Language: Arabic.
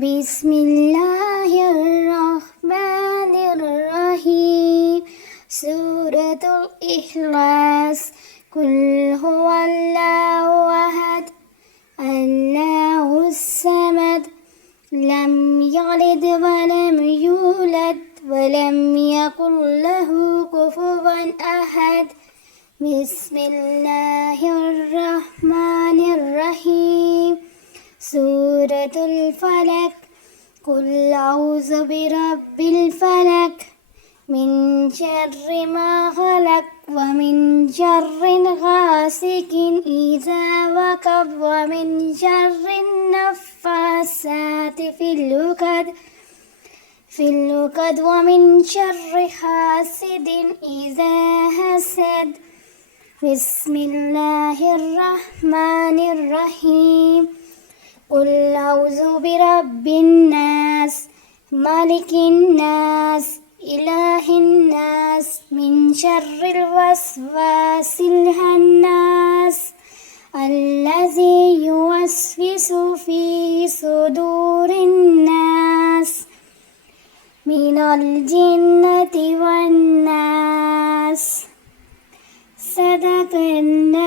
بسم الله الرحمن الرحيم. سورة الإخلاص. قل هو الله أحد الله الصمد لم يلد ولم يولد ولم يكن له كفوا أحد. بسم الله الرحمن الرحيم. سورة الفلق. قل أعوذ برب الفلق من شر ما خلق ومن شر غاسق إذا وقب ومن شر النفاثات في العقد ومن شر حاسد إذا حسد. بسم الله الرحمن الرحيم. قل أعوذ برب الناس ملك الناس إله الناس من شر الوسواس الخناس الذي يوسوس في صدور الناس من الجنة والناس. صدق الله